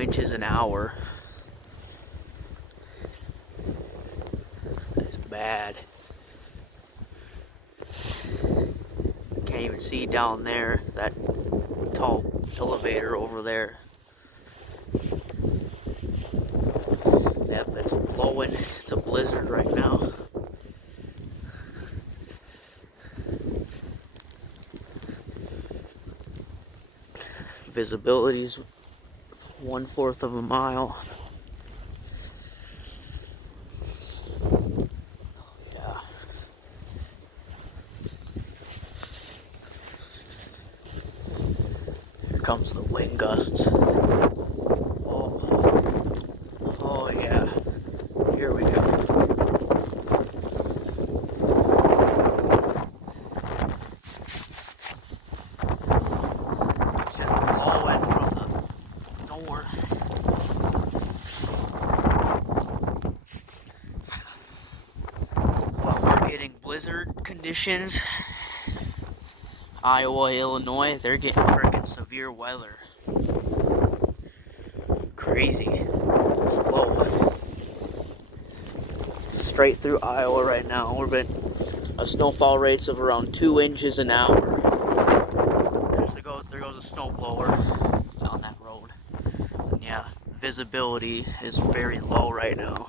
inches an hour. It's bad. Can't even see down there, that tall elevator over there. Yep, it's blowing. It's a blizzard right now. Visibility's 1/4 of a mile. Yeah. Here comes the wind gusts. Oh, oh yeah. Here we go. Blowing from the north. While we're getting blizzard conditions, Iowa, Illinois, they're getting freaking severe weather. Crazy. Whoa. Straight through Iowa right now. We've been a snowfall rates of around 2 inches an hour. There goes a snowblower down that road. And yeah, visibility is very low right now.